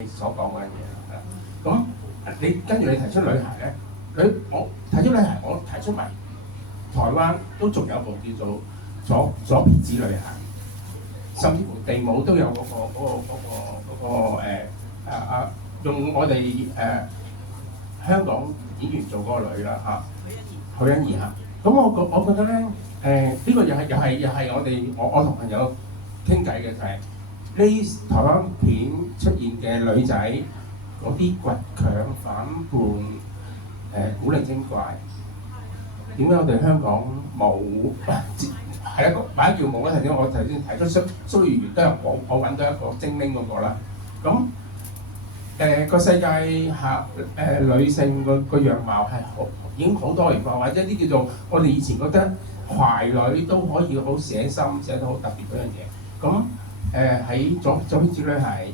你所講嗰樣嘢咁你跟住你提出女孩咧，我提出女孩，我提出埋台灣都仲有部叫做左撇子女孩，甚至乎地母都有用我哋香港演員做嗰個女啦許欣怡嚇。咁我覺得咧呢個又係我同朋友傾偈嘅就係、呢台灣片出現嘅女仔嗰啲倔強反叛古靈精怪，點解我哋香港冇？係啦，或者叫冇啦。我頭先提出蘇裕源都有我揾到一個精靈嗰個啦。咁個世界下女性個樣貌係已經好多元化，或者啲叫做我哋以前覺得懷女都可以好寫心寫得好特別嗰樣嘢。咁喺左撇子女孩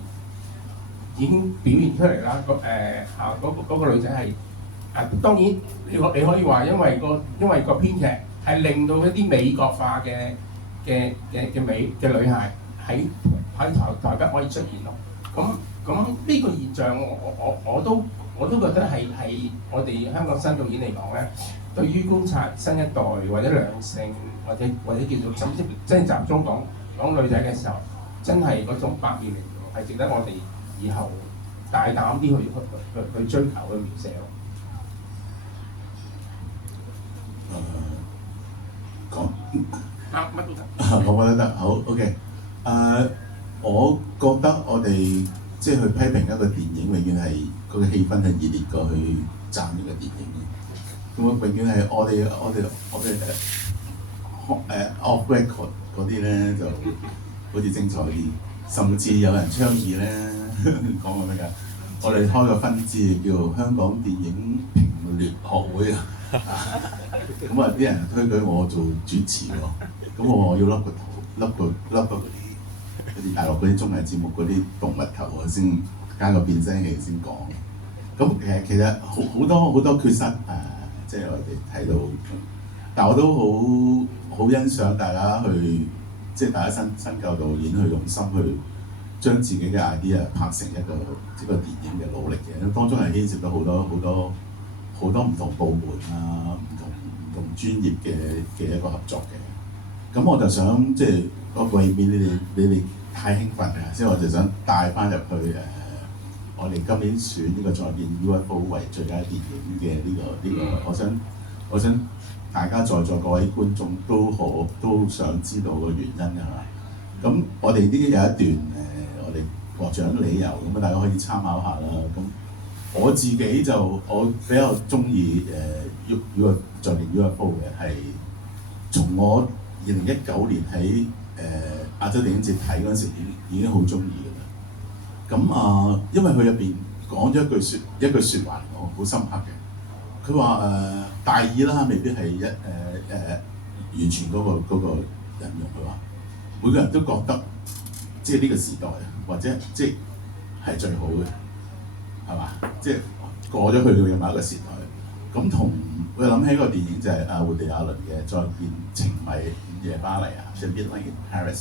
已經表現出嚟啦。嗰個女仔係當然你可以話因為個編劇係令到一啲美國化嘅女孩喺台北可以出現咯。咁呢個現象我都覺得係我哋香港新導演嚟講咧，對於觀察新一代或者兩性或者叫做甚至真係集中講女仔嘅時候，真係嗰種百面嚟嘅，係值得我哋以後大膽啲去追求去描寫咯。講乜都得。我覺得得好 OK。我覺得我哋即係去批評一個電影，永遠係嗰個氣氛係熱烈過去讚呢個電影嘅。咁永遠係我哋off record 嗰啲咧就好似精彩啲，甚至有人倡議咧講過咩㗎？我哋開個分支叫香港電影評論學會啊。咁啲人推舉我做主持喎，咁我要笠個頭，笠個嗰啲大陸嗰啲綜藝節目嗰啲動物頭啊，先加個變聲器先講。咁其實好多缺失即係我哋睇到，但我都好欣賞大家去，即係大家新舊導演去用心去將自己嘅 idea 拍成一個電影嘅努力嘅，當中係牽涉到好多唔同部門唔同專業嘅一個合作嘅。咁我就想即係嗰個面你哋太興奮啊！即係我就想帶翻入去我哋今年選呢個再見 UFO 為最佳電影嘅呢個，我想大家在座各位觀眾都想知道個原因㗎嘛。咁我哋呢有一段我哋獲獎理由咁大家可以參考下啦。咁我自己我比較中意再見 UFO 嘅係從我2019年喺亞洲電影節睇嗰陣時已經好中意㗎啦。咁因為佢入邊講咗一句説話，我好深刻嘅。佢話大意啦，未必係完全嗰個引用。佢話每個人都覺得即係呢個時代或者即係最好嘅，係嘛？即係過咗去嘅某一個時代。咁同我諗起一個電影就係活地亞倫嘅《再見情迷午夜巴黎》即係《Midnight in Paris》。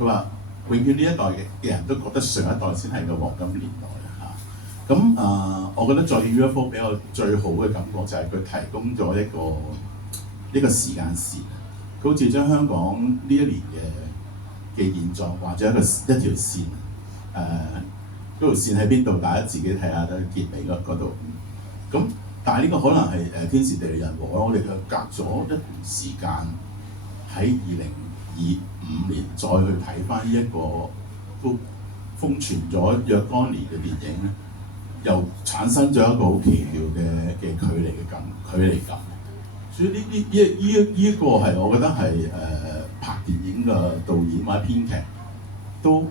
佢話永遠呢一代嘅人都覺得上一代先係個黃金年代我覺得再見 UFO 俾我最好嘅感覺就係佢提供咗一個時間線，佢好似將香港呢一年嘅現狀畫咗一條線。嗰條線喺邊度？大家自己睇下啦，結尾嗰度。咁但係呢個可能係天時地利人和咯。我哋隔咗一段時間喺2025年再去睇翻呢一個都瘋傳咗若干年嘅電影咧，又產生咗一個好奇妙嘅距離感。所以呢個係我覺得係拍電影嘅導演或者編劇都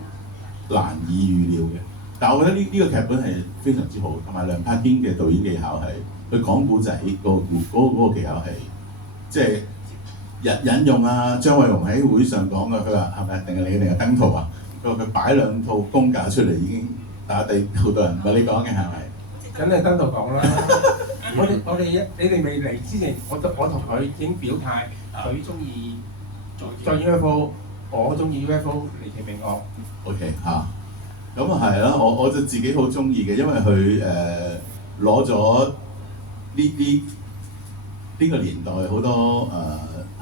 難以預料嘅。但係我覺得呢個劇本係非常之好，同埋梁柏堅嘅導演技巧係佢講古仔嗰個技巧係即係引用張偉雄喺會上講嘅。佢話係咪定係登徒啊？佢話佢擺兩套功架出嚟已經打低好多人。唔係你講嘅係咪？梗係登徒講啦。你哋未嚟之前，我同佢已經表態，佢中意再見 UFO， 我中意 UFO 離奇命案。OK 咁啊係啦，我就自己好中意嘅，因為佢攞咗呢個年代好多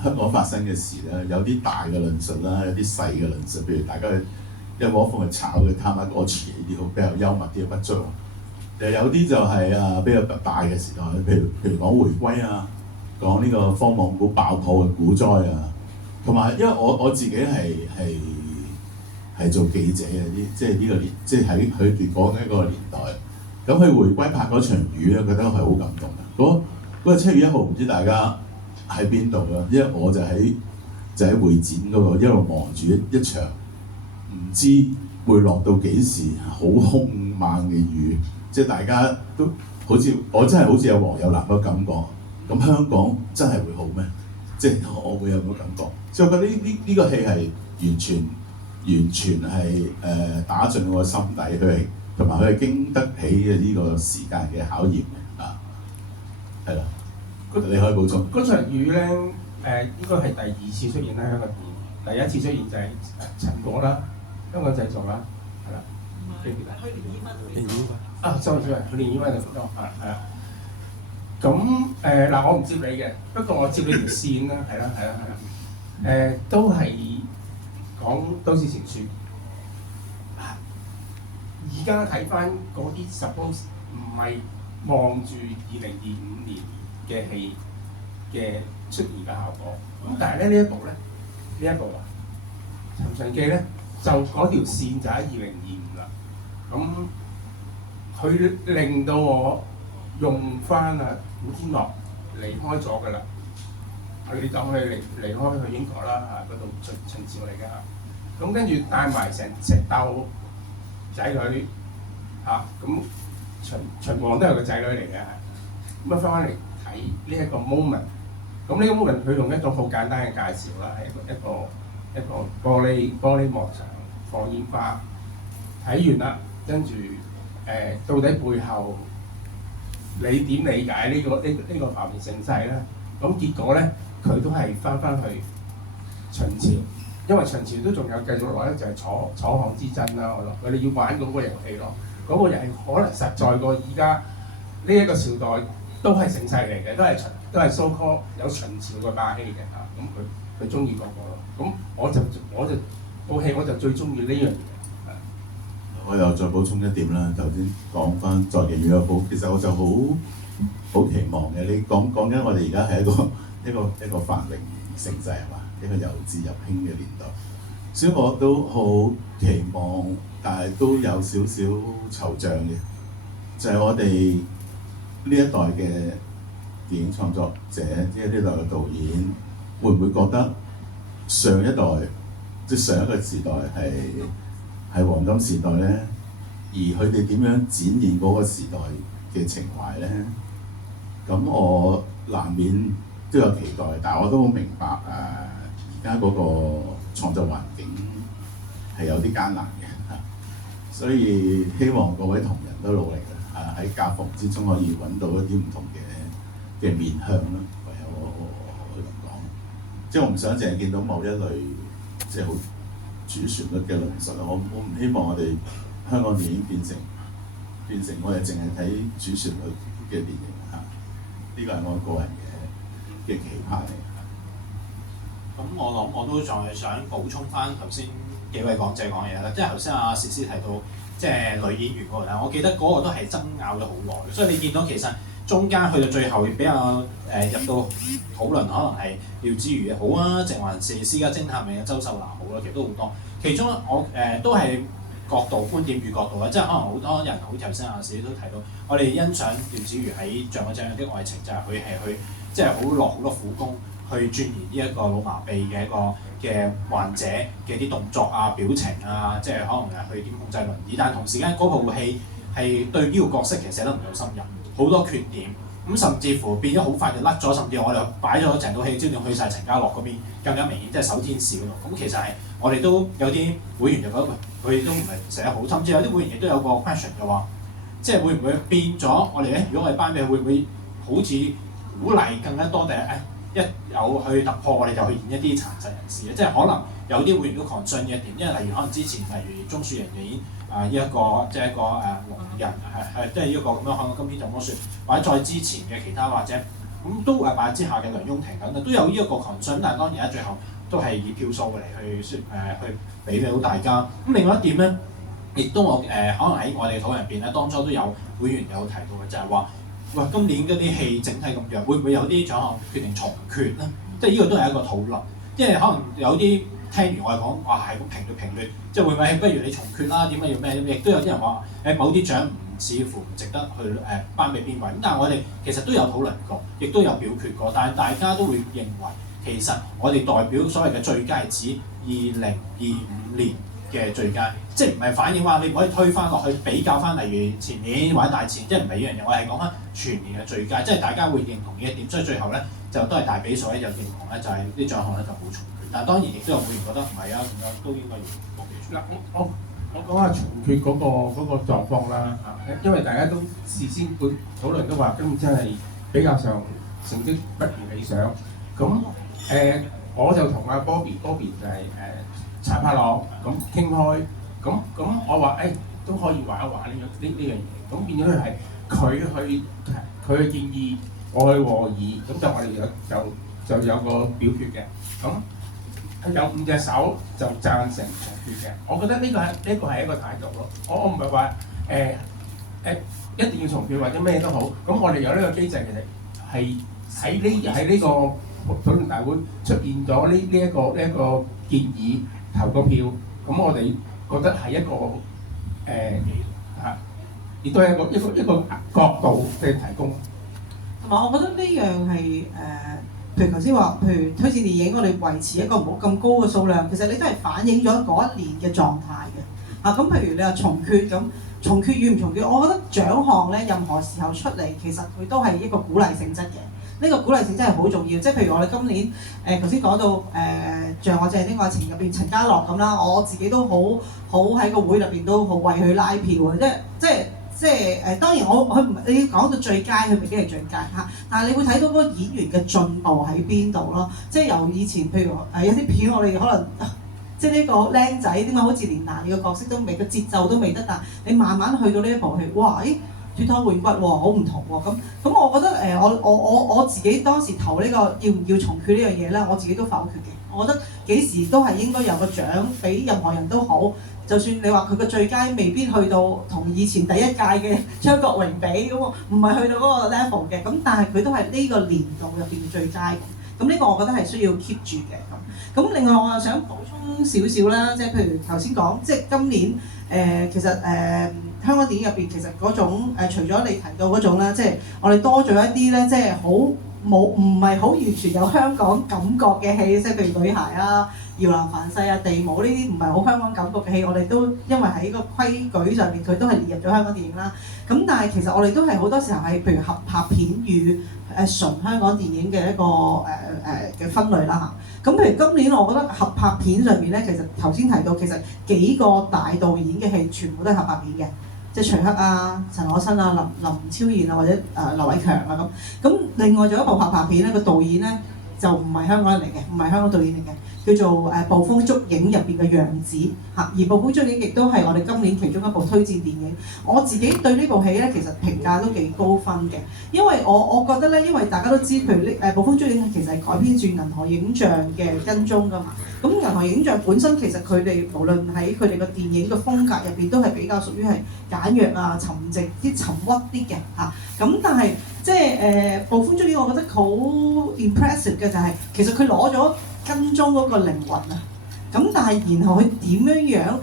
香港發生嘅事啦，有啲大嘅論述啦，有啲細嘅論述，譬如大家一窩蜂去炒嘅貪一個詞呢啲好比較幽默啲嘅不足，有啲就係比較大嘅時代，譬如講回歸啊，講呢個科網股爆破嘅股災啊，同埋因為我自己係做記者嘅，即係呢個年，即係喺佢哋講緊嗰個年代，咁佢回歸拍嗰場雨咧，覺得係好感動嘅。嗰個7月1號唔知大家喺邊度啦，因為我就喺會展嗰度一路望住一場唔知會落到幾時好兇猛嘅雨，即係大家都好似我真係好似有黃有藍嘅感覺。咁香港真係會好咩？即係我會有咁嘅感覺，所以我覺得呢個戲係完全係打進我心底，佢係同埋佢係經得起嘅呢個時間嘅考驗嘅啊，係啦。你可以補充。嗰場雨咧應該係第2次出現喺香港電影，第1次出現就係陳果啦，香港製造啦，係啦，記唔記得？去年演溫啊，sorry，去年演溫就多，係啦。咁嗱，我唔接你嘅，不過我接你條線啦，係啦，都係講都市傳說。而家睇翻嗰啲 suppose 唔係望住2025年嘅戲嘅出現嘅效果，咁但係咧呢一部啊《尋秦記》咧就嗰條線就喺2025啦，咁佢令到我用翻古天樂離開咗㗎啦，你當佢離開去英國啦嗰度秦朝嚟㗎，咁跟住帶埋成竇仔女咁秦王都係個仔女嚟嘅，咁翻嚟睇呢一個 moment， 咁呢個 moment 佢用一種好簡單嘅介紹啦，係一個玻璃幕牆放煙花，睇完啦，跟住到底背後你點理解呢個浮名盛世咧？咁結果咧佢都係翻去秦朝，因為秦朝都仲有繼續落咧，就係楚漢之爭啦，佢哋要玩嗰個遊戲咯，嗰個遊戲可能實在過而家呢一個朝代。都係盛世嚟嘅，都係 so call 有秦朝嘅霸氣嘅嚇，咁佢中意嗰個咯，咁我就部戲我就最中意呢樣嘢。我又再補充一點啦，頭先講翻在嘅語報，其實我就好期望嘅。你講緊我哋而家係一個繁榮盛世係嘛，一個由治入興嘅年代，所以我都好期望，但係都有少少惆悵嘅，就係我哋呢一代嘅電影創作者，即係呢代嘅導演，會唔會覺得上一代即係上一個時代係黃金時代咧？而佢哋點樣展現嗰個時代嘅情懷咧？咁我難免都有期待，但係我都好明白而家嗰個創作環境係有啲艱難嘅嚇，所以希望各位同仁都努力嘅。喺夾縫之中可以揾到一啲唔同嘅面向啦，唯有我咁講。即係我唔想淨係見到某一類即係好主旋律嘅論述，我唔希望我哋香港電影變成我哋淨係睇主旋律嘅電影嚇。呢個係我個人嘅期盼嚟。咁我諗我都仲係想補充翻頭先幾位講者講嘢啦，即係頭先阿時思提到。即係女演員嗰個咧，我記得嗰個都係爭拗咗好耐，所以你見到其實中間去到最後比較入到討論，可能係廖之瑜好啊，定還是私家偵探嘅周秀娜好啦，其實都好多。其中我都係觀點與角度啦，即係可能好多人好頭先阿史都提到，我哋欣賞廖子瑜喺《像我這樣的愛情》，就係佢係去即係好落好多苦功去鑽研呢一個腦麻痹嘅一個嘅患者嘅啲動作啊、表情啊，即係可能係去點控制輪椅，但係同時間嗰部戲係對呢個角色其實寫得唔夠深入，好多缺點，咁甚至乎變咗好快就甩咗，甚至我哋擺咗成套戲焦點去晒陳家樂嗰邊，更加明顯即係守天使嗰度。咁其實係我哋都有啲會員就覺得佢都唔係寫得好，甚至有啲會員亦都有個 question 就話，即係會唔會變咗我哋咧？如果我哋頒俾佢，會唔會好似鼓勵更加多定係一有去突破，我哋就去演一啲殘疾人士嘅，即係可能有啲會員都 concern 呢一點，因為例如可能之前例如鍾樹人演呢一個即係一個聾人係即係呢一個咁樣，可能今天怎麼說，或者再之前嘅其他或者咁都白日之下嘅梁雍婷等等都有呢一個 concern，但係當然咧最後都係以票數嚟去俾到大家。咁另外一點咧，亦都可能喺我哋討論入邊咧，當初都有會員有提到嘅，就係話，喂，今年嗰啲戲整體咁弱，會唔會有啲獎項決定重缺咧？即係呢個都係一個討論，因為可能有啲聽完我哋講，哇係咁評論，即係會唔會不如你重缺啦？點解要咩？亦都有啲人話某啲獎似乎唔值得去頒俾邊位。咁但係我哋其實都有討論過，亦都有表決過，但係大家都會認為其實我哋代表所謂嘅最佳係指2025年嘅最佳，即係唔係反映話你唔可以推翻落去比較翻，例如前年或者大前，即係唔係呢樣嘢。我係講翻全年嘅最佳，即係大家會認同呢一點，所以最後咧就都係大比數咧就認同咧，就係啲獎項咧就冇重缺。但係當然亦都有會員覺得唔係啊，咁樣都應該要冇記住。嗱，我講下重缺嗰個狀況啦嚇，因為大家都事先會討論都話，今次真係比較上成績不如理想。咁我就同阿 Bobby 就係查帕朗咁傾開，咁我話都可以玩一玩呢樣嘢，咁變咗係佢嘅建議，我去和議，咁就我哋就有個表決嘅，咁有5隻手就贊成重決嘅，我覺得呢個係一個態度咯，我唔係話一定要重決或者咩都好，咁我哋有呢個機制其實係喺呢個討論大會出現咗呢一個建議。投個票，咁我哋覺得係一個亦都係一個角度嘅提供。同埋我覺得呢樣係譬如頭先話，譬如推薦電影，我哋維持一個唔好咁高嘅數量，其實你都係反映咗嗰一年嘅狀態嘅。咁譬如你話重缺咁，重缺與唔重缺，我覺得獎項咧任何時候出嚟，其實佢都係一個鼓勵性質嘅。呢個鼓勵性真係好重要，即係譬如我哋今年頭先講到像我哋呢個愛情入邊陳家樂咁啦，我自己都好喺個會入邊都好為佢拉票啊！即係當然你講到最佳，佢未必係最佳嚇，但係你會睇到嗰個演員嘅進步喺邊度咯。即係由以前譬如有啲片我哋可能即係呢個僆仔點解好似連拿你個角色都未，個節奏都未得，但你慢慢去到呢一部戲，哇！脫胎換骨喎，好唔同喎，咁我覺得我自己當時投呢個要唔要重決呢樣嘢咧，我自己都否決嘅。我覺得幾時都係應該有個獎俾任何人都好，就算你話佢個最佳未必去到同以前第一屆嘅張國榮比咁，唔係去到嗰個 level 嘅，咁但係佢都係呢個年度入邊嘅最佳。咁呢個我覺得係需要 keep 住嘅咁。另外我又想補充少少啦，即係譬如頭先講，即係今年其實香港電影入邊其實嗰種除咗你提到嗰種啦，即係我哋多咗一啲咧，即係唔係好完全有香港感覺嘅戲，即係譬如女孩啊、搖籃凡世啊、地母呢啲唔係好香港感覺嘅戲，我哋都因為喺個規矩上面佢都係列入咗香港電影啦。咁但係其實我哋都係好多時候係譬如合拍片與純香港電影嘅一個嘅分類啦嚇。咁譬如今年我覺得合拍片上面咧，其實頭先提到其實幾個大導演嘅戲全部都係合拍片嘅。即係徐克啊、陳可辛啊、林超賢啊，或者劉偉強啊咁。另外仲有一部合拍片咧，個導演咧就唔係香港人嚟嘅，唔係香港導演嚟嘅，叫做《捕風捉影》入邊嘅樣子嚇。而《捕風捉影》亦都係我哋今年其中一部推薦電影。我自己對呢部戲咧，其實評價都幾高分嘅，因為我覺得咧，因為大家都知，譬如呢《捕風捉影》其實係改編自銀河影像嘅跟蹤㗎嘛。咁銀河影像本身其實佢哋無論喺佢哋個電影嘅風格入邊都係比較屬於係簡約啊、沉靜啲、沉鬱啲嘅嚇。咁但係即係捕風捉影，我覺得好 impressive 嘅就係、其實佢攞咗跟蹤嗰個靈魂啊。咁但係然後佢點樣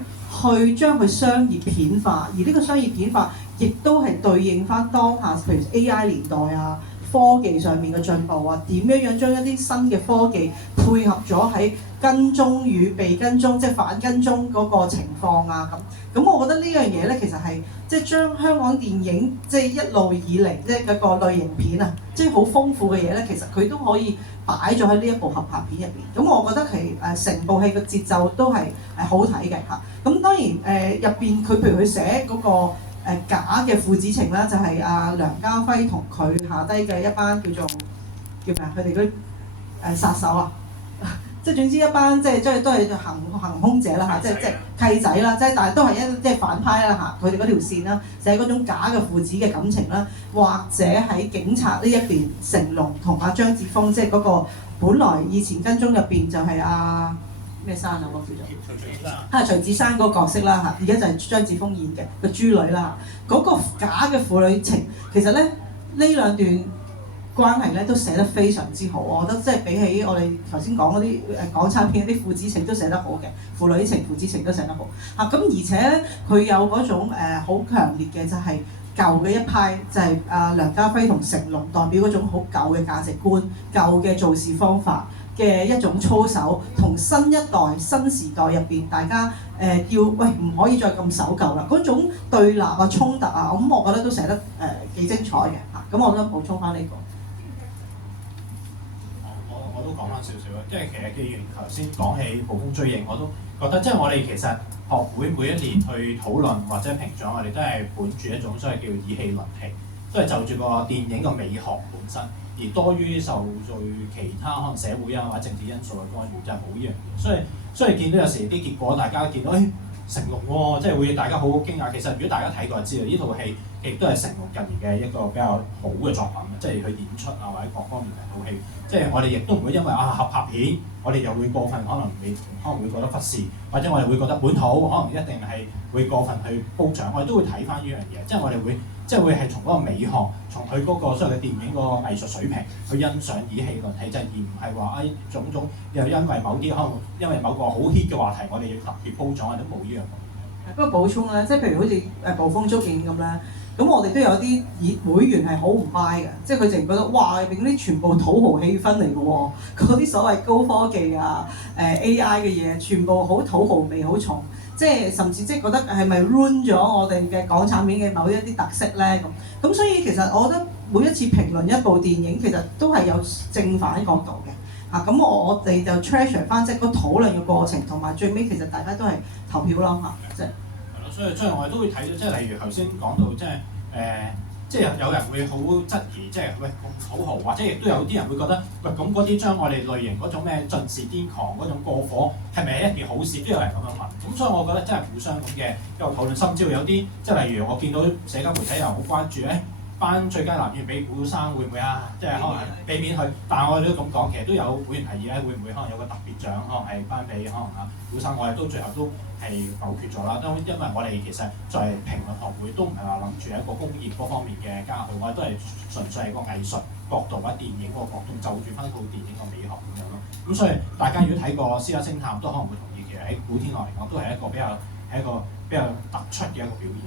去將佢商業片化，而呢個商業片化亦都係對應翻當下譬如 AI 年代啊。科技上面嘅進步啊，點樣將一啲新嘅科技配合咗喺跟蹤與被跟蹤，即係反跟蹤嗰個情況啊咁。我覺得呢樣嘢咧，其實係即係將香港電影即係一路以嚟即係嗰個類型片啊，即係好豐富嘅嘢咧，其實佢都可以擺咗喺呢一部合拍片入邊。咁我覺得係成部戲嘅節奏都係好睇嘅嚇。咁當然入邊佢譬如佢寫嗰個。假嘅父子情啦，就係阿梁家輝同佢下低嘅一班叫咩啊？佢哋嗰殺手啊，即係總之一班即係都係行兇者啦嚇，即係契仔啦，即係但係都係即係反派啦嚇，佢哋嗰條線啦，就係嗰種假嘅父子嘅感情啦，或者喺警察呢一邊，成龍同阿張子楓即係嗰個本來以前跟蹤入邊就係咩山啊嗰個叫做徐子珊嗰個角色啦嚇，而家就係張子楓演嘅個豬女啦，嗰、個假嘅父女情其實咧呢兩段關係咧都寫得非常之好，我覺得即係比起我哋頭先講嗰啲港產片嗰啲父子情都寫得好嘅，父女情、父子情都寫得好嚇。咁而且咧佢有嗰種好強烈嘅就係舊嘅一派，就係梁家輝同成龍代表嗰種好舊嘅價值觀、舊嘅做事方法嘅一種操守，同新一代、新時代入邊大家要喂唔可以再咁守舊啦，嗰種對立啊、衝突啊，咁我覺得都寫得幾精彩嘅嚇。咁我都補充翻呢個。我都講翻少少啦，即係其實既然頭先講起捕風追影，我都覺得即係我哋其實學會每一年去討論或者評獎，我哋都係本住一種所謂叫以戲論戲，都係就住個電影嘅美學本身，而多於受罪其他可能社會啊或者政治因素嘅干預，就係冇呢樣嘢。所以見到有時啲結果，大家見到成龍喎，即係會大家好驚訝。其實如果大家睇過就知道，呢套戲亦都係成龍近年嘅一個比較好嘅作品，即係佢演出啊或者各方面嘅套戲。即係我哋亦都唔會因為合拍片，我哋又會過分可能會覺得忽視，或者我哋會覺得本土可能一定係會過分去褒獎，我哋都會睇翻呢樣嘢，即係我哋會係從嗰個美學，從佢嗰個所謂嘅電影嗰個藝術水平去欣賞以戲論戲，而唔係話種種又因為某啲可能因為某個好 hit 嘅話題，我哋要特別褒獎，我哋都冇呢樣嘢。不過補充咧，即係譬如好似捕風捉影咁啦。咁我哋都有啲會員係好唔 buy 嘅，即係佢淨係覺得哇入邊嗰啲全部土豪氣氛嚟嘅喎，嗰啲所謂高科技啊、AI 嘅嘢，全部好土豪味好重，即係甚至即係覺得係咪 ruin 咗我哋嘅港產片嘅某一啲特色咧咁。咁所以其實我覺得每一次評論一部電影，其實都係有正反角度嘅。咁我哋就 treasure 翻即係個討論嘅過程，同埋最尾其實大家都係投票咯即係。所以我哋都會睇到，即係例如頭先講到，即係有人會好質疑，即係喂咁土豪，或者亦都有啲人會覺得，喂咁嗰啲將我哋類型嗰種咩盡是癲狂嗰種過火，係咪一件好事？都有人咁樣問。咁所以我覺得真係互相咁嘅一個討論，甚至有啲即係例如我見到社交媒體又好關注頒最佳男演員俾古生會唔會啊？即係可能俾面佢，但係我哋都咁講，其實都有會員提議會唔會可能有個特別獎，可能係頒俾可能古生，我哋都最後都係否決咗啦。都因為我哋其實作為評論學會都唔係話諗住一個工業嗰方面嘅加許，我哋都係純粹係個藝術角度或者電影嗰個角度，就住翻套電影個美學咁樣咯。咁所以大家如果睇過《私家偵探》，都可能會同意，其實喺古天樂嚟講，都係一個比較突出嘅一個表現。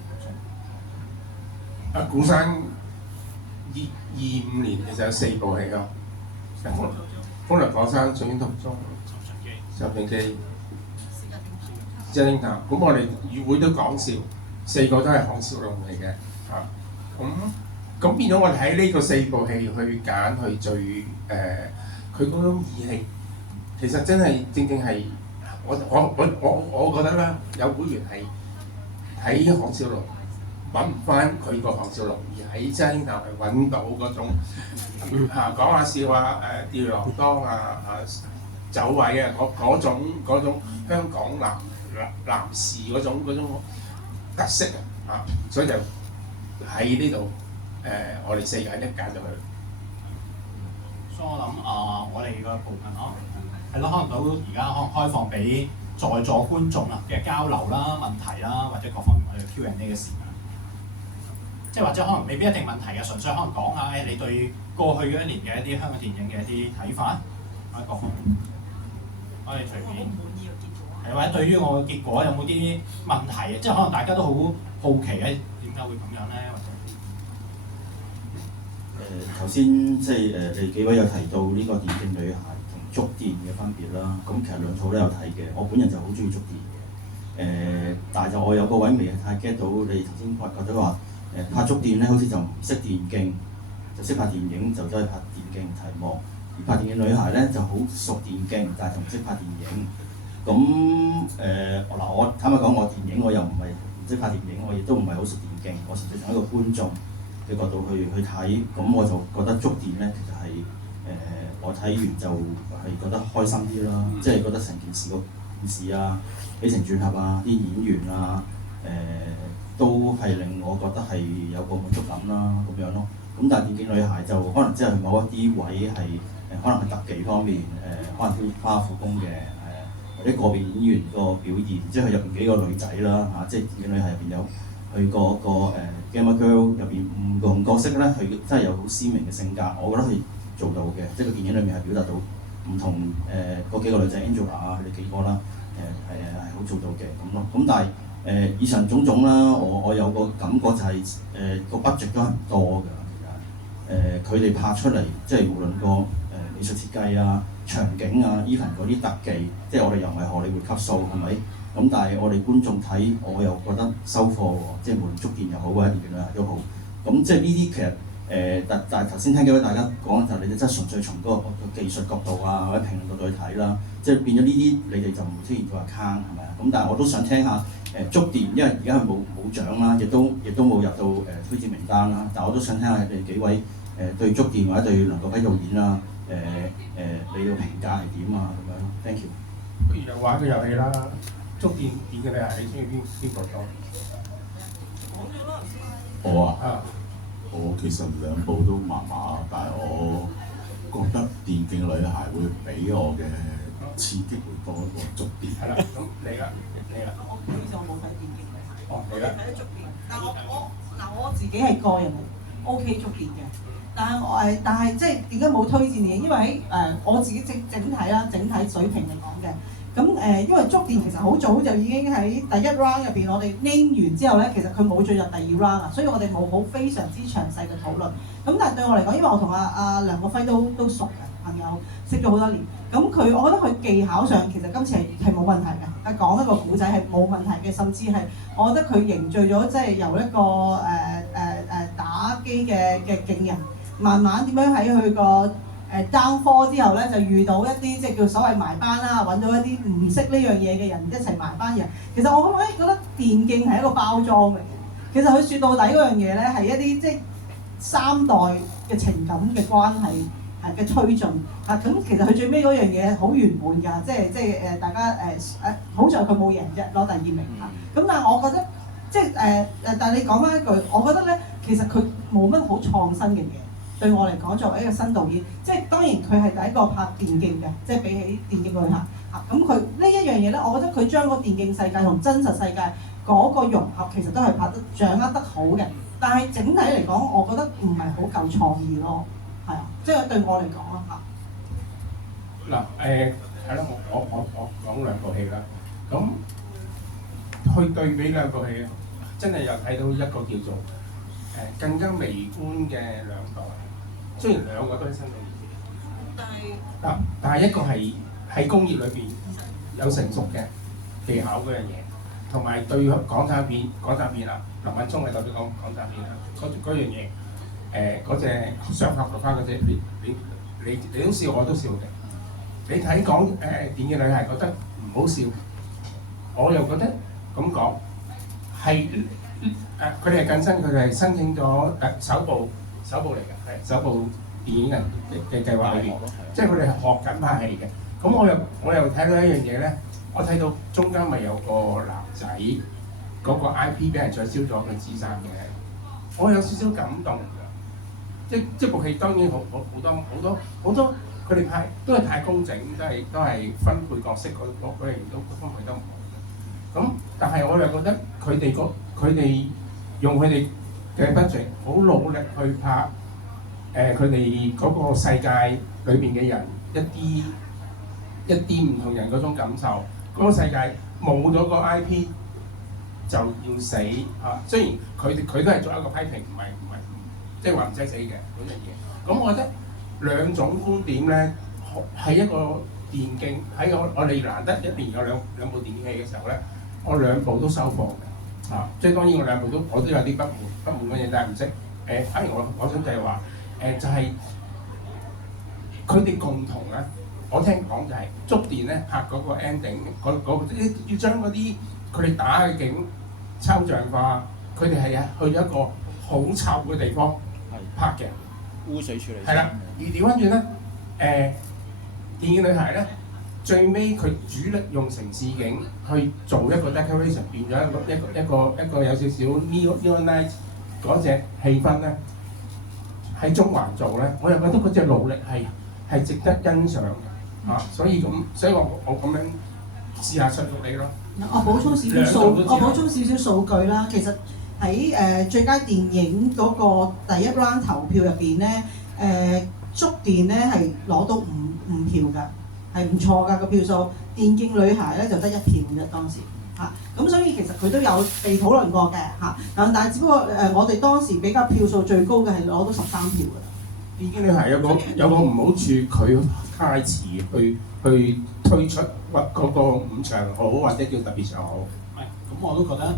古生25年其實有4部戲咯，《風涼火山》、《上天途中》、《尋秦記》、《私家偵探》。咁我哋與會都講笑，4個都係項少龍嚟嘅嚇。咁變咗我哋喺呢個4部戲去揀去最佢嗰種義氣，其實真係正係我覺得啦，有會員係喺項少龍揾唔翻佢個項少龍，而喺《私家偵探》係揾到嗰種講下笑啊、吊兒郎當啊、走位啊嗰種香港男士嗰種特色啊，所以就喺呢度我哋4揀1揀咗佢。所以我諗我哋個部分係咯，可能到而家可能開放俾在座觀眾嘅交流啦、問題啦，或者各方面我哋 Q&A 嘅時間。即係或者可能未必一定問題嘅，純粹可能講下你對過去嗰1年嘅一啲香港電影嘅一啲睇法，或者各方面，我哋隨便。係或者對於我嘅結果有冇啲問題？即係可能大家都好好奇點解會咁樣咧？或者頭先即係你幾位有提到呢個電競女孩同觸電嘅分別啦。咁其實兩套都有睇嘅，我本人就好中意觸電嘅。但係就我有個位未太 get 到你頭先覺得話。拍觸電咧，好似就唔識電競，就識拍電影，就真係拍電競題目。而拍電影女孩咧就好熟電競，但係就唔識拍電影。咁我坦白講，我電影我又唔係唔識拍電影，我亦都唔係好熟電競，我純粹從一個觀眾嘅角度去睇。咁我就覺得觸電咧，其實係我睇完就係覺得開心啲啦，即係覺得成件事個故事啊、起承轉合啊、啲演員啊，都係令我覺得係有個滿足感啦咁樣咯。咁但係電競女孩就可能即係某一啲位係可能係特技方面可能要花苦功嘅或者個別演員個表現，即係佢入邊幾個女仔啦嚇，即係電競女孩入邊有佢個Gamer Girl 入邊唔同角色咧，佢真係有好鮮明嘅性格，我覺得佢做到嘅，即係個電影裏面係表達到唔同嗰幾個女仔 Angela 啊，佢哋幾個啦，係好做到嘅咁咯。咁但係以上種種啦，我有個感覺就係個 budget 都係唔多㗎，其實佢哋拍出嚟，即係無論個美術設計啊、場景啊、even 嗰啲特技，即係我哋又唔係荷里活級數，係咪？咁但係我哋觀眾睇，我又覺得收貨喎，即係無論觸電又好或者電競女孩都好。咁即係呢啲其實但係頭先聽幾位大家講就你哋真係純粹從嗰個技術角度啊或者評論角度去睇啦，即係變咗呢啲你哋就唔出現個 account 係咪啊？咁但係我都想聽下觸電，因為而家係冇獎啦，亦都冇入到推薦名單啦。但係我都想聽下你哋幾位對觸電或者對梁國輝導演啊你嘅評價係點啊咁樣 ？Thank you。不如就玩個遊戲啦，觸電嘅你係你中意邊個多？我啊，我其實兩部都麻麻，但係我覺得電競女孩會俾我嘅刺激會多過觸電。係啦，咁你啦。我好似我冇睇電競女孩，你睇得觸電，但我自己係個人 OK 觸電嘅。但係即係點解冇推薦嘅？因為喺我自己整體水平嚟講嘅，咁因為觸電其實好早就已經喺第一 round 入邊，我哋 name 完之後咧，其實佢冇進入第二 round 啊，所以我哋冇好非常之詳細嘅討論。咁但係對我嚟講，因為我同阿梁國輝都熟嘅朋友，識咗好多年，咁我覺得佢技巧上其實今次係冇問題嘅，講一個古仔係冇問題嘅，甚至係我覺得佢凝聚咗即係由一個打機嘅勁人。慢慢點樣喺佢個down科之後咧，就遇到一啲即係叫所謂埋班啦，揾到一啲唔識呢樣嘢嘅人一齊埋班嘅人。其實我覺得電競係一個包裝嚟嘅。其實佢説到底嗰樣嘢咧，係一啲即係三代嘅情感嘅關係嘅推進嚇。咁其實佢最尾嗰樣嘢好圓滿㗎，即係大家好在佢冇贏啫，攞第二名嚇。咁但係我覺得即係但係你講翻一句，我覺得咧其實佢冇乜好創新嘅嘢。對我嚟講，作為一個新導演，即係當然佢係第一個拍電競嘅，即係比起電競女孩嚇。咁佢呢一樣嘢咧，我覺得佢將個電競世界同真實世界嗰個融合，其實都係拍得掌握得好嘅。但係整體嚟講，我覺得唔係好夠創意咯，係啊，即係對我嚟講啦嚇。嗱係啦，我講兩部戲啦。咁去對比兩部戲，真係又睇到一個叫做更加微觀嘅兩代。雖然兩個都係新導演，但係一個係喺工業裏邊有成熟嘅技巧嗰樣嘢，同埋對港產片啦，林敏聰係代表講港產片啦，嗰樣嘢嗰隻想合作翻嗰隻，你都笑我都笑嘅。你睇講電競女孩覺得唔好笑，我又覺得咁講係佢哋係更新，佢哋係申請咗首部嚟嘅。首部電影人嘅計劃裏邊，即係佢哋係學緊拍戲嘅。咁我又睇到一樣嘢咧，我睇到中間咪有個男仔嗰個 IP 俾人取消咗佢自殺嘅，我有少少感動㗎。即部戲當然好多，佢哋拍都係太工整，都係分配角色嗰樣都分配得唔好。咁但係我又覺得佢哋用佢哋嘅 budget 好努力去拍。佢哋嗰個世界裏邊嘅人一啲唔同人嗰種感受，嗰個世界冇咗個 IP 就要死嚇。雖然佢都係作一個批評，唔係即係話唔使死嘅嗰樣嘢。咁我覺得兩種觀點咧，係一個電競喺我哋難得一年有兩部電影戲嘅時候咧，我兩部都收貨嘅嚇。即係當然我兩部我都有啲不滿嘅嘢，但係唔識反而我想就係話。就係佢哋共同咧，我聽講就係觸電咧拍嗰個 ending，要將嗰啲佢哋打嘅景抽象化，佢哋係去咗一個好臭嘅地方拍嘅污水處理。係啦，而調翻轉咧，電影女孩咧，最尾佢主力用城市景去做一個 decoration， 變咗一個有少少 neon light 嗰隻氣氛咧，喺中環做咧，我又覺得嗰隻努力係值得欣賞嘅嚇，所以我咁樣試下說服你咯。我補充少少數據啦，其實喺最佳電影嗰個第一 round 投票入邊咧，觸電咧係攞到五票㗎，係唔錯㗎個票數。電競女孩咧就得1票嘅當時嚇，咁所以其實佢都有被討論過嘅嚇，但係只不過我哋當時比較票數最高嘅係攞到13票㗎。電競女孩有個唔好處，佢太遲去推出嗰個5場好或者叫特別場好。咁我都覺得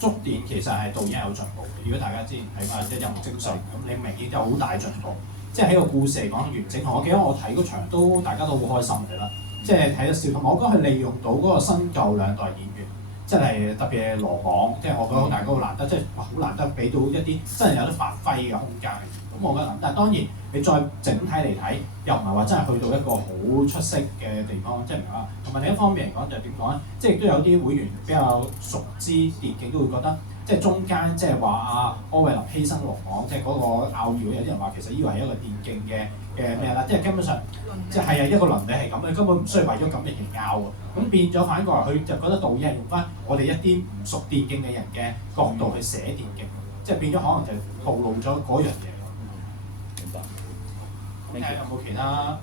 觸電其實係導演有進步嘅。如果大家之前睇翻即係《音樂精髓》，咁你明顯有好大進步。即係喺個故事嚟講完整，我記得我睇嗰場大家都好開心嘅啦。即係睇得笑，同埋我覺得佢利用到嗰個新舊兩代演員，即係特別係羅網，即係我覺得大家好難得，即係好難得俾到一啲真係有得發揮嘅空間。咁我覺得，但係當然你再整體嚟睇，又唔係話真係去到一個好出色嘅地方，即係唔係話。同埋另一方面嚟講就係點講咧？即係亦都有啲會員比較熟知電競都會覺得，即係中間即係話柯煒林犧牲羅網，即係嗰個拗撬，有啲人話其實呢個係一個電競嘅咩啦，即係根本上即係一個倫理係咁，你根本唔需要為咗咁嚟拗啊。咁變咗反過來，佢就覺得導演係用翻我哋一啲唔熟電競嘅人嘅角度去寫電競，即係變咗可能就暴露咗嗰樣嘢。咁有冇其他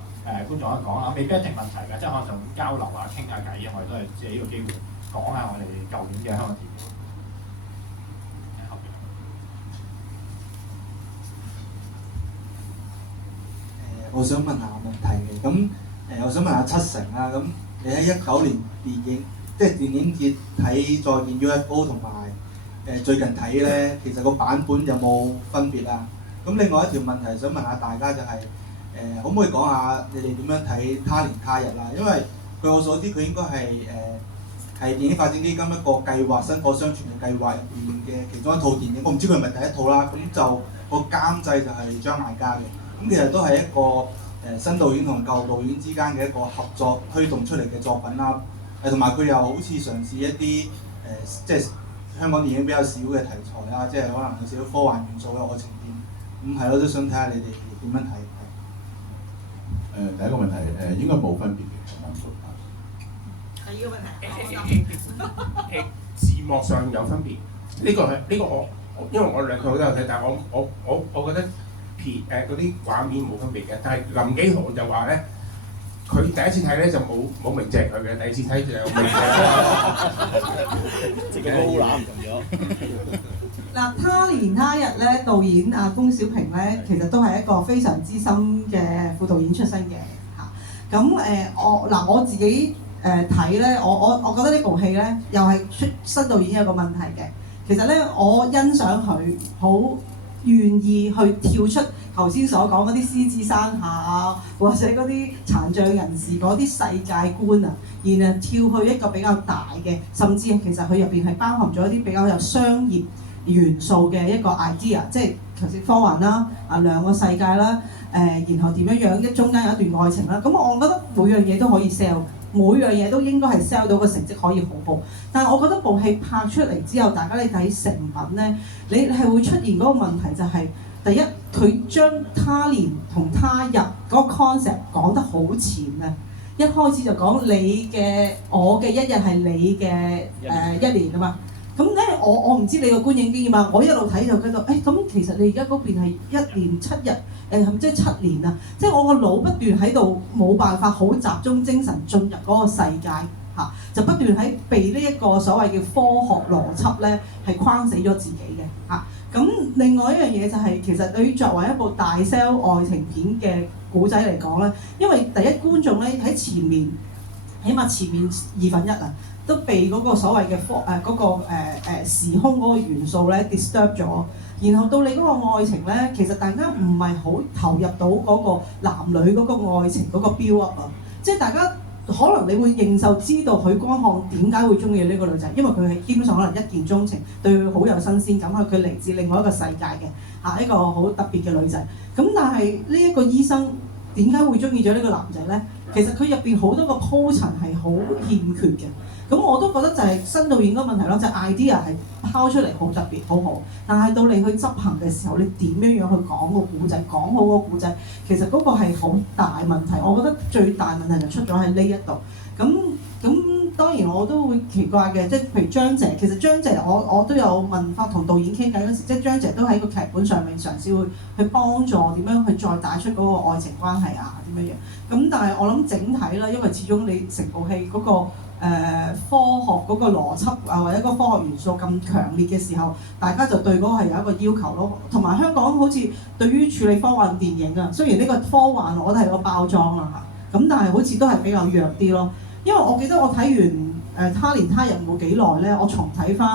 觀眾可以講啦？未必一定問題嘅，即係可能就交流啊、傾下偈啊，我哋都係借呢個機會講下我哋舊年嘅香港電影。我想問下問題嘅，咁我想問下七成啦，咁你喺19年電影節睇再見 UFO 同埋最近睇咧，其實個版本有冇分別啊？咁另外一條問題想問下大家就係、可唔可以講下你哋點樣睇他年他日啦？因為據我所知，佢應該係電影發展基金一個計劃薪火相傳嘅計劃入邊嘅其中一套電影，我唔知佢係咪第一套啦。咁就個監製就係張艾嘉嘅。咁其實都係一個新導演同舊導演之間嘅一個合作推動出嚟嘅作品啦。同埋佢又好似嘗試一啲即係香港電影比較少嘅題材啊，即係可能有少少科幻元素嘅愛情片。咁係咯，都想睇下你哋點樣睇。第一個問題應該冇分別嘅，啱數。第二個問題，字幕上有分別。呢個我因為我兩套都有睇，但係我覺得嗰啲畫面冇分別嘅。但係林紀豪就話咧，佢第一次睇咧就冇明謝佢嘅，第二次睇就有明謝。自己高攬唔同咗。嗱，他年他日咧，導演龔小平咧，其實都係一個非常資深嘅副導演出身嘅嚇。咁我自己睇咧，我覺得呢部戲咧，又係出新導演有個問題嘅。其實咧，我欣賞佢好願意去跳出頭先所講嗰啲獅子山下啊，或者嗰啲殘障人士嗰啲世界觀啊，然後跳去一個比較大嘅，甚至其實佢入邊係包含咗一啲比較有商業元素嘅一個 idea， 即係頭先科幻啦，兩個世界啦，然後點樣中間有一段愛情啦，咁我覺得每樣嘢都可以 sell， 每樣嘢都應該係 sell 到個成績可以好好。但係我覺得部戲拍出嚟之後，大家你睇成品咧，你係會出現嗰個問題就係、第一，佢將他年同他日嗰個 concept 講得好淺啊！一開始就講我嘅一日係你嘅一年啊嘛。咁咧，我唔知你個觀影經驗啊！我一路睇就覺得，咁其實你而家嗰邊係1年7日，係咪即係7年啊？即係我個腦不斷喺度冇辦法好集中精神進入嗰個世界嚇，就不斷喺被呢一個所謂嘅科學邏輯咧係框死咗自己嘅嚇。咁另外一樣嘢就係、其實對於作為一部大 sell 愛情片嘅古仔嚟講咧，因為第一觀眾咧喺前面，起碼前面1/2啊。都被嗰個所謂嘅時空嗰個元素咧 disturb 咗，然後到你嗰個愛情咧，其實大家唔係好投入到嗰個男女嗰個愛情嗰個 build up 啊，即係大家可能你會認受知道許光漢點解會中意呢個女仔，因為佢係基本上可能一見鍾情，對佢好有新鮮感，佢嚟自另外一個世界嘅一個好特別嘅女仔。咁但係呢一個醫生點解會中意咗呢個男仔咧？其實佢入邊好多個鋪陳係好欠缺嘅。咁我都覺得就係新導演嗰個問題咯，就係 idea 係拋出嚟好特別好好，但係到你去執行嘅時候，你點樣樣去講個故仔，講好個故仔，其實嗰個係好大問題。我覺得最大問題就出咗喺呢一度。咁當然我都會奇怪嘅，即係譬如張姐，其實張姐我都有問翻同導演傾偈嗰時，即係張姐都喺個劇本上面嘗試會去幫助點樣去再帶出嗰個愛情關係啊點樣樣。咁但係我諗整體啦，因為始終你成部戲嗰個科學嗰個邏輯啊，或者個科學元素咁強烈嘅時候，大家就對嗰個係有一個要求咯。同埋香港好似對於處理科幻電影啊，雖然呢個科幻我覺得係個包裝啊嚇，咁但係好似都係比較弱啲咯。因為我記得我睇完他年他日冇幾耐咧，我重睇翻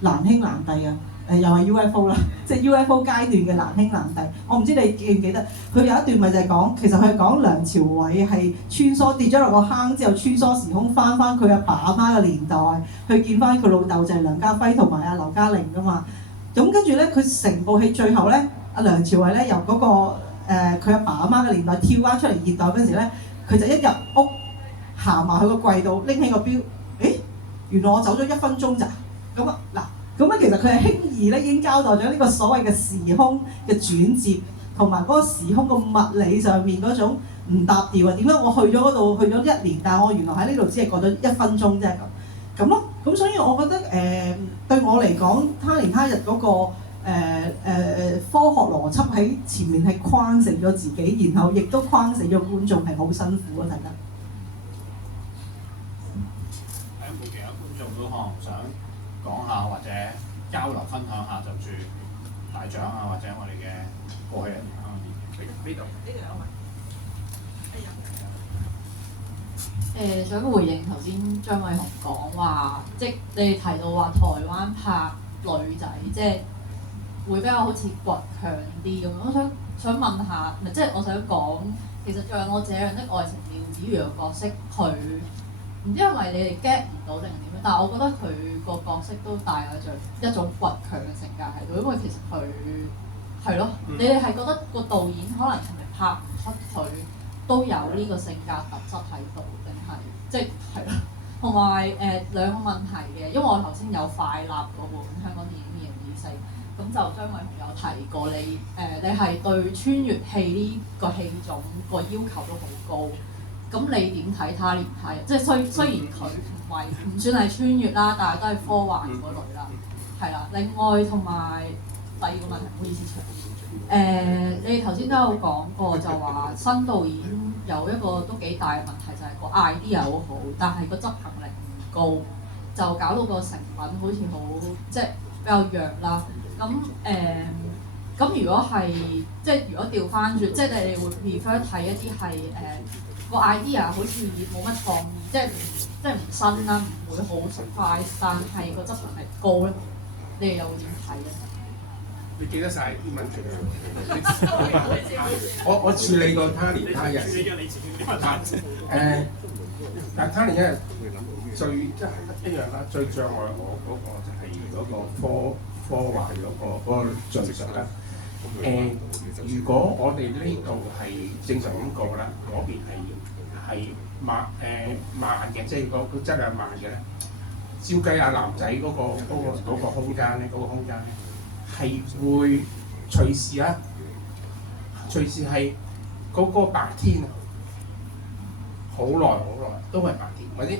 難兄難弟啊，又係 UFO 啦，即係 UFO 階段嘅難兄難弟。我唔知你記唔記得，佢有一段咪就係講，其實佢係講梁朝偉係穿梭跌咗落個坑之後，穿梭時空翻佢阿爸阿媽嘅年代，去見翻佢老豆就係梁家輝同埋阿劉嘉玲噶嘛。咁跟住咧，佢成部戲最後咧，阿梁朝偉咧由嗰個佢阿爸阿媽嘅年代跳翻出嚟現代嗰陣時咧，佢就一入屋，行埋去個櫃度拎起個錶，原來我走咗1分鐘咋？咁啊嗱，咁啊其實佢係輕易咧已經交代咗呢個所謂嘅時空嘅轉接，同埋嗰個時空個物理上面嗰種唔搭調啊！點解我去咗嗰度去咗1年，但係我原來喺呢度只係過咗1分鐘啫咁咯。咁所以我覺得對我嚟講，他年他日嗰個科學邏輯喺前面係框死咗自己，然後亦都框死咗觀眾，係好辛苦啊！大家。其他觀眾都可能想講下或者交流分享下，就住大獎啊，或者我哋嘅過去一年香港電影呢度。想回應頭先張偉雄講話，即係你哋提到話台灣拍女仔，即係會比較好似倔強啲咁。我想問下，即係我想講，其實像我這樣的愛情妙子魚嘅角色，佢唔知係咪你哋 get 唔到定係點樣？但係我覺得佢個角色都帶有一種倔強嘅性格喺度，因為其實佢係咯，你哋係覺得個導演可能係咪拍唔出佢都有呢個性格特質喺度，定係即係咯？同埋兩個問題嘅，因為我頭先有快立嗰本香港電影2024，咁就張偉雄有提過你係對穿越戲呢個戲種個要求都好高。咁你點睇他年他日？即係雖然佢唔算係穿越啦，但係都係科幻嗰類啦，係啦。另外同埋第二個問題，唔好意思長。你哋頭先都有講過，就話新導演有一個都幾大嘅問題，就係個 idea 好好，但係個執行力唔高，就搞到個成品好似好即係比較弱啦。咁如果係即係如果調翻轉，即係你哋會 prefer 睇一啲係個 idea 好似冇乜創意，即係唔新啦，唔會好 surprise，但係個執行力高咧，你哋又會點睇咧？你記得晒啲問題我處理過他年他日但他年一日最一樣啦，最障礙我嗰個就係嗰個科幻嗰個敘述啦。如果我哋呢度係正常咁過啦，嗰邊係慢嘅，即係個質量慢嘅咧。照計阿男仔嗰個空間咧，係會隨時係嗰個白天好耐都係白天，或者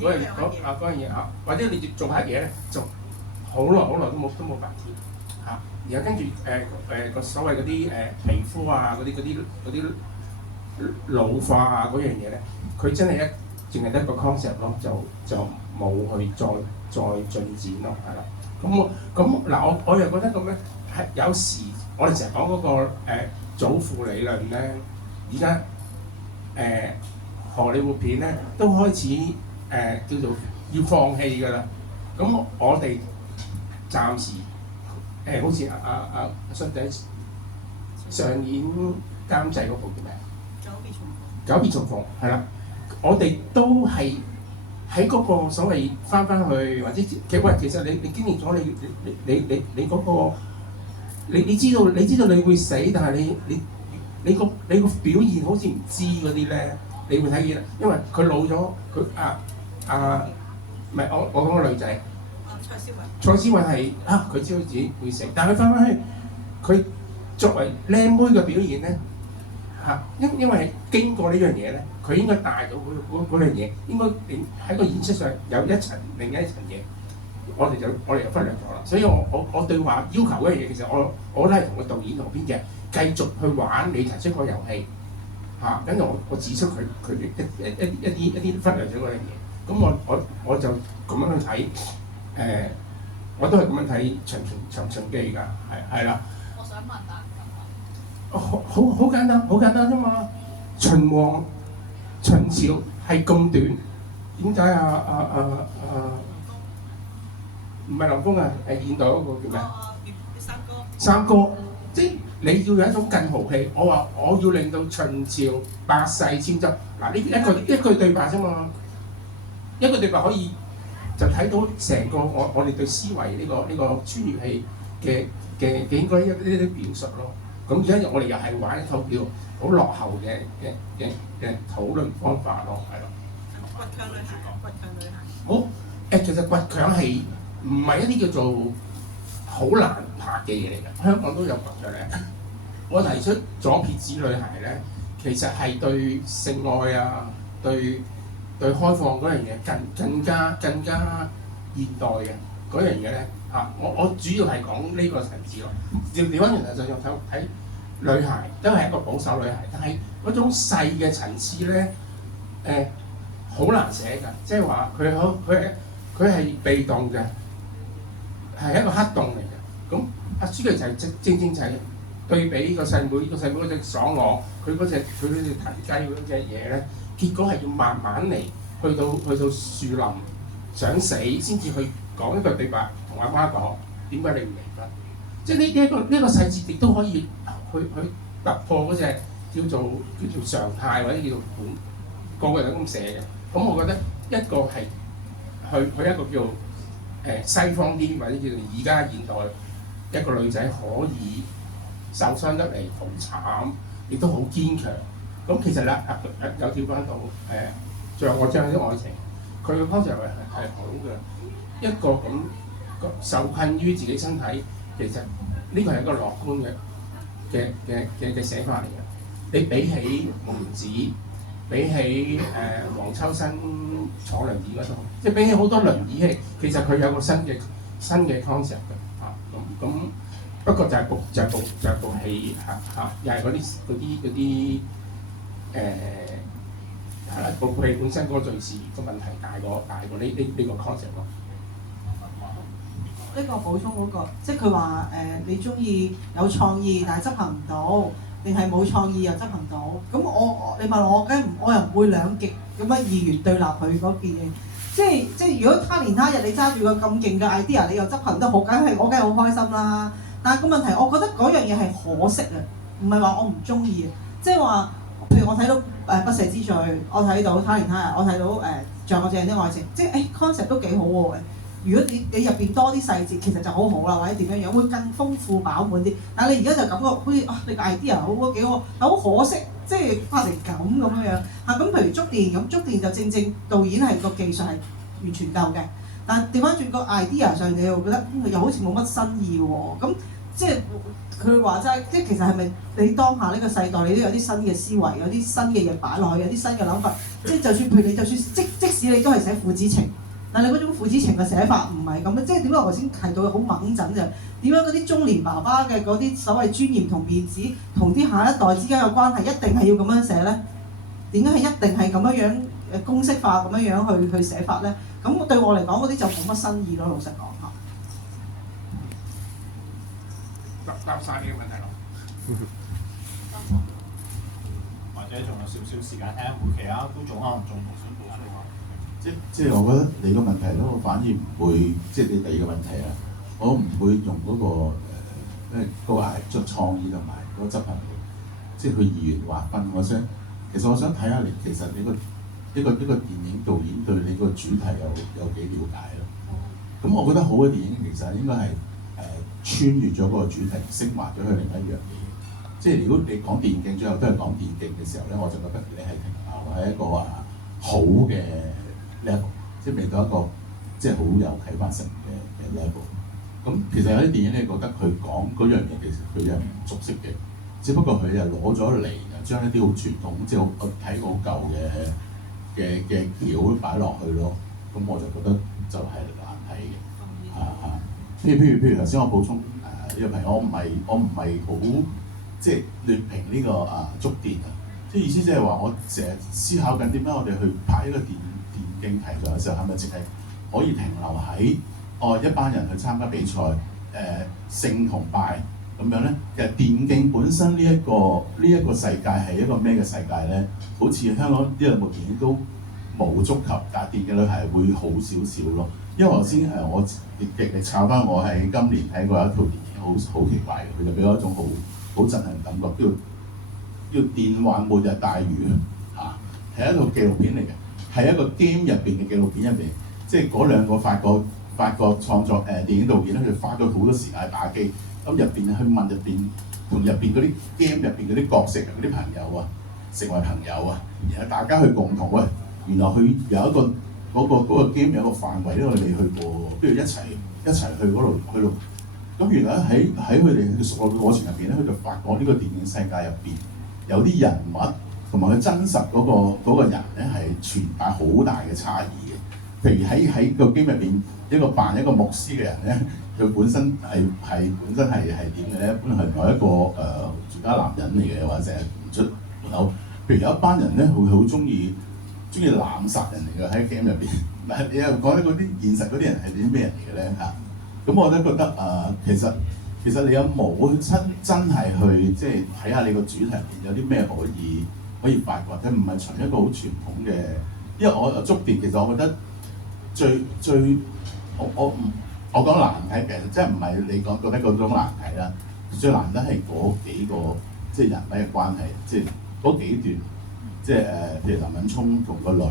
嗰樣嘢或者你做下嘢咧，做好耐都冇白天嚇。然後跟住個所謂嗰啲皮膚啊，嗰啲老化啊嗰樣嘢咧，佢真係淨係得個 concept 咯，就冇去再進展咯，係啦。咁嗱，我又覺得咁咧，係有時我哋成日講嗰個祖父理論咧，而家荷里活片咧都開始叫做要放棄㗎啦。咁我哋暫時好似阿衰仔上演監製嗰部叫咩？久別重逢係啦，我哋都係。喺嗰個所謂翻去，或者其實你經歷咗你嗰個，你知道你會死，但係你你個表現好似唔知嗰啲咧，你會睇見，因為佢老咗，佢唔係我講個女仔，蔡思韻係佢知道自己會死，但係佢翻去，佢作為靚妹嘅表現咧因為經過呢樣嘢咧，佢應該帶到嗰樣嘢，應該喺個演出上有另一層嘢，我哋又忽略咗啦。所以我對話要求嗰樣嘢，其實我都係同個導演同編劇繼續去玩你提出個遊戲跟住我指出佢一啲忽略咗嗰樣嘢。咁我就咁樣去睇我都係咁樣睇長春基㗎，係啦。我想問啊，好簡單，好簡單啫嘛。秦王秦朝係咁短，點解唔係林峰係現代嗰個叫咩？三哥，即係你要有一種更豪氣。我話我要令到秦朝百世千秋。嗱，呢一句對白啫嘛，一句對白可以就睇到成個我哋對思維呢個穿越戲嘅應該一啲表述咯。咁而家我哋又係玩一套叫好落後嘅討論方法咯，係咯。倔強女孩。好其實倔強係唔係一啲叫做好難拍嘅嘢嚟㗎？香港都有倔強咧。我提出左撇子女孩咧，其實係對性愛對開放嗰樣嘢更加現代嘅嗰樣嘢咧我主要係講呢個層次咯。調翻轉頭就睇女孩都係一個保守女孩，但係嗰種細嘅層次咧好難寫㗎，即係話佢係被動嘅，係一個黑洞嚟嘅。咁阿舒淇就係正就係對比個細妹嗰隻爽我，佢嗰隻騰雞嗰隻嘢咧，結果係要慢慢嚟去到樹林想死先至去講一個對白，同阿媽講點解你唔離婚？即係呢個細節亦都可以去突破嗰隻叫做常態或者叫做個個人都咁寫嘅。咁我覺得一個係去一個叫西方啲或者叫做而家現代一個女仔可以受傷得嚟好慘，亦都好堅強。咁其實咧有跳翻到像我將啲愛情，佢嘅 concept 係好嘅。一個咁受困於自己身體，其實呢個係一個樂觀嘅寫法嚟嘅。你比起梅子，比起黃秋生坐輪椅嗰度，即係比起好多輪椅戲，其實佢有個新嘅 concept 嘅咁不過就係部戲又係嗰啲係啦，部戲本身嗰個敘事個問題大過呢個 concept 咯。呢個補充嗰個，即係佢話你中意有創意，但係執行唔到，定係冇創意又執行到？咁你問我，我又唔會兩極咁樣二元對立佢嗰件嘢。即係如果他年他日你揸住個咁勁嘅 idea， 你又執行得好，我梗係好開心啦。但係個問題，我覺得嗰樣嘢係可惜啊，唔係話我唔中意啊。即係話，譬如我睇到不赦之罪，我睇到他年他日，我睇到像我這樣的愛情，即係concept 都幾好喎。如果你入邊多啲細節，其實就好好啦，或者點樣樣會更豐富飽滿啲。但係你而家就感覺好似你個 idea 好幾好，但好可惜，即係拍成咁樣咁譬如觸電咁，觸電就正導演係個技術係完全夠嘅，但係調翻轉個 idea 上，你又覺得又好似冇乜新意喎。咁即係佢話齋，即係其實係咪你當下呢個世代，你都有啲新嘅思維，有啲新嘅嘢擺落去，有啲新嘅諗法。即係就算譬如你，就算即使你都係寫父子情。但係你嗰種父子情嘅寫法唔係咁樣，即係點解我頭先提到好猛陣就點解嗰啲中年爸爸嘅嗰啲所謂尊嚴同面子同啲下一代之間嘅關係一定係要咁樣寫咧？點解係一定係咁樣公式化咁樣去寫法咧？咁對我嚟講嗰啲就冇乜新意咯，老實講嚇。答晒你嘅問題咯。或者仲有少少時間聽下會其他觀眾可能仲想補充下。即係我覺得你個問題咧，我反而唔會即係你第二個問題啊，我唔會用嗰個個創意同埋嗰個執行力，即係去二元劃分。其實我想睇下你其實你呢個電影導演對你個主題有幾了解咯。咁我覺得好嘅電影其實應該係穿越咗嗰個主題，升華咗去另一樣嘢。即係如果你講電競最後都係講電競嘅時候咧，我就覺得你係停留喺一個好嘅 level， 即係未到一個即係好有啟發性嘅 level。咁其實有啲電影你覺得佢講嗰樣嘢，其實佢係唔熟悉嘅，只不過佢就攞咗嚟，將一啲好傳統，即係我睇過好舊嘅橋擺落去咯。咁我就覺得就係難睇嘅。譬如頭先我補充呢個朋友，我唔係好即係劣評呢個觸電啊，即係意思即係話我成日思考緊點解我哋去拍呢個電競題材嘅時候，係咪淨係可以停留喺一班人去參加比賽勝同敗咁樣咧？其實電競本身呢一個世界係一個咩嘅世界咧？好似香港呢兩部電影都冇觸及，但係電競女孩會好少少咯。因為頭先我亦抄翻我喺今年睇過一套電影，好奇怪嘅，佢就俾我一種好震撼感覺，叫《電玩末日大嶼》係一套紀錄片嚟嘅，係一個 game 入邊嘅紀錄片入邊，即係嗰兩個法國創作電影導演咧，佢花咗好多時間去打機，咁入邊去問同入邊嗰啲 game 入邊嗰啲角色嗰啲朋友成為朋友然後大家去共同原來佢有一個嗰個 game 有個範圍咧，我哋未去過，不如一齊去嗰度去到。咁原來喺佢哋熟絡嘅過程入邊咧，佢就發覺呢個電影世界入邊有啲人物同埋佢真實嗰個人咧係存在好大嘅差異嘅。譬如喺個 game 入邊，一個扮一個牧師嘅人咧，佢本身係點嘅咧？本來係一個住家男人嚟嘅，或者係唔出門口。譬如有一班人咧，會好中意濫殺人嚟嘅喺 game 入邊。嗱，你又講得嗰啲現實嗰啲人係啲咩人嚟嘅咧嚇？咁我都覺得其實你有冇真係去即係睇下你個主題入邊有啲咩可以發掘？佢唔係從一個好傳統嘅，因為我觸電其實我覺得最我講難睇，其實真係唔係你覺得嗰種難睇啦。最難得係嗰幾個即係人物嘅關係，即係嗰幾段，即係譬如林敏聰同個女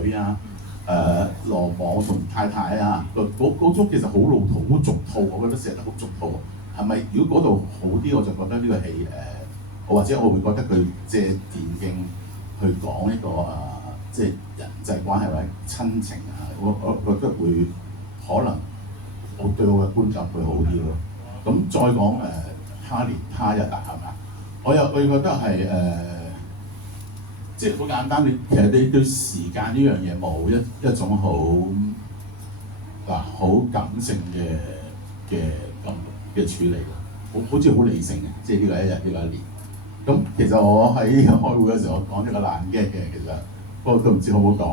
羅網同太太嗰種其實好老土、好俗套，我覺得寫得好俗套。係咪？如果嗰度好啲，我就覺得呢個戲或者我會覺得佢借電競去講一個即係人際關係或者親情我覺得會可能我對我嘅觀感會好啲咯。咁再講他年他日係嘛？我又覺得係即係好簡單。其實你對時間呢樣嘢冇一種好感性嘅處理，好似好理性嘅，即係呢個一日呢個一年。咁其實我喺開會嘅時候，我講咗個爛 gag 嘅，其實不過都唔知好唔好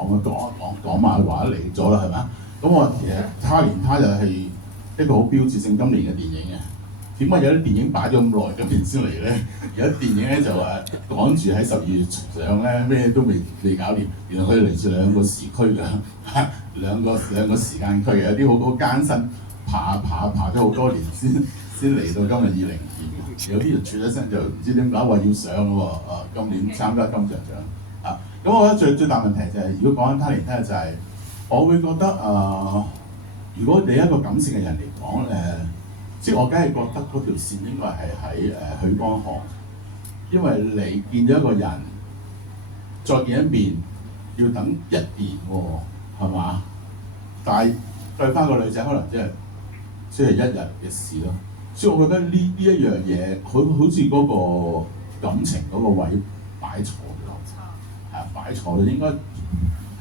講埋話嚟咗啦，係咪？咁我其實他年他日係一個好標誌性今年嘅電影嘅。點解有啲電影擺咗咁耐今年先嚟咧？有啲電影咧就趕住喺12月上咧，咩都未搞掂。原來佢哋嚟自兩個時區㗎，兩個時間區嘅，有啲好艱辛，爬咗好多年先嚟到今日2022。有啲人轉一聲就唔知點解話要上咯喎，今年參加金像獎咁我覺得最大問題就係、如果講緊他年他日就係、我會覺得如果你一個感性嘅人嚟講即係我梗係覺得嗰條線應該係喺許光漢，因為你見咗一個人，再見一面要等1年喎，係嘛？但係對翻個女仔可能即係1日嘅事咯。所以我覺得呢一樣嘢，好似嗰個感情嗰個位擺錯咗，擺錯咗，應該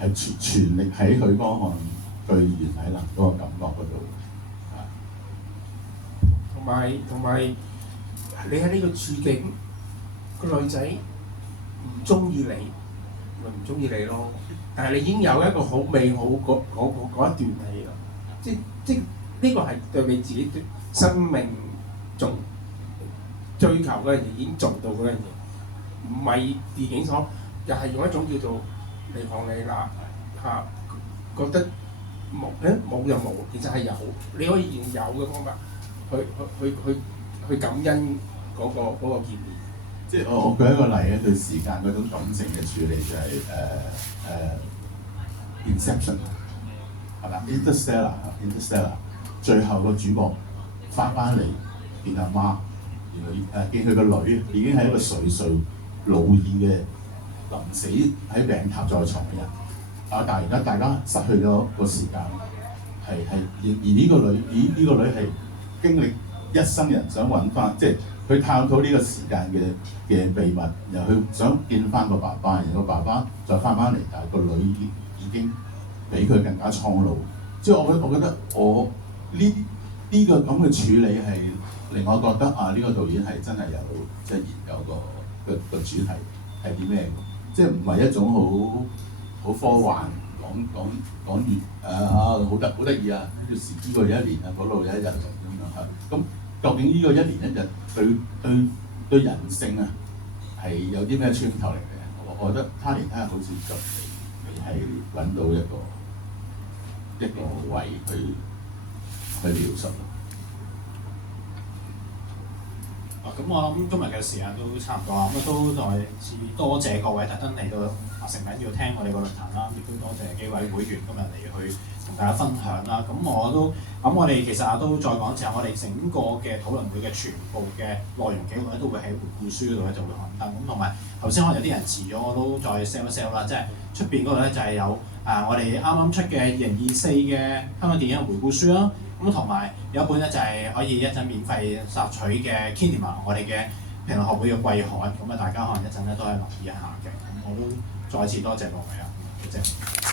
係全力喺許光漢對袁澧林嗰個感覺嗰度。同埋你喺呢個處境，個女仔唔中意你，咪唔中意你咯。但係你已經有一個好美好嗰一段戲啦，即呢個係對你自己生命仲追求嗰樣嘢已經做到嗰樣嘢，唔係電影所又係用一種叫做你看你啦覺得冇就冇，其實係有，你可以用有嘅方法。去感恩嗰個見面，即係我舉一個例咧，對時間嗰種感性嘅處理就係Inception 係嘛 Interstellar 最後個主角翻嚟見阿媽，原來見佢個女已經係一個垂垂老矣嘅臨死喺病榻在床嘅人，但係而家大家失去咗個時間，而呢個女係經歷一生人想揾翻，即係佢探討呢個時間嘅秘密，然後佢想見翻個爸爸，然後個爸爸再翻嚟，但係個女已經比佢更加蒼老。即係我覺得我呢個咁嘅處理係令我覺得呢個導演係真係有即係研究個主題係啲咩？即係唔係一種好科幻講完好得意啊！呢個有一年啊，嗰度有一日咁樣嚇。咁究竟呢個一年一日對人性啊係有啲咩穿透力嘅？我覺得他連他好似就係揾到一個位去描述。咁我諗今日嘅時間都差唔多啦，咁都再次多謝各位特登嚟到誠懇要聽我哋個論壇啦，亦都多謝幾位會員今日嚟去同大家分享啦。咁我哋其實都再講一次，我哋整個嘅討論會嘅全部嘅內容記錄咧都會喺回顧書嗰度咧就會刊登。咁同埋頭先可能有啲人遲咗，我都再 sell 一 sell 啦，即係出邊嗰度咧就係有我哋啱啱出嘅2024嘅香港電影回顧書啦。咁同埋有一本咧就係可以一陣免費索取嘅 Kinema 我哋嘅評論學會嘅季刊，咁大家可能一陣咧都係留意一下嘅。咁我都再次多謝各位啊，多謝。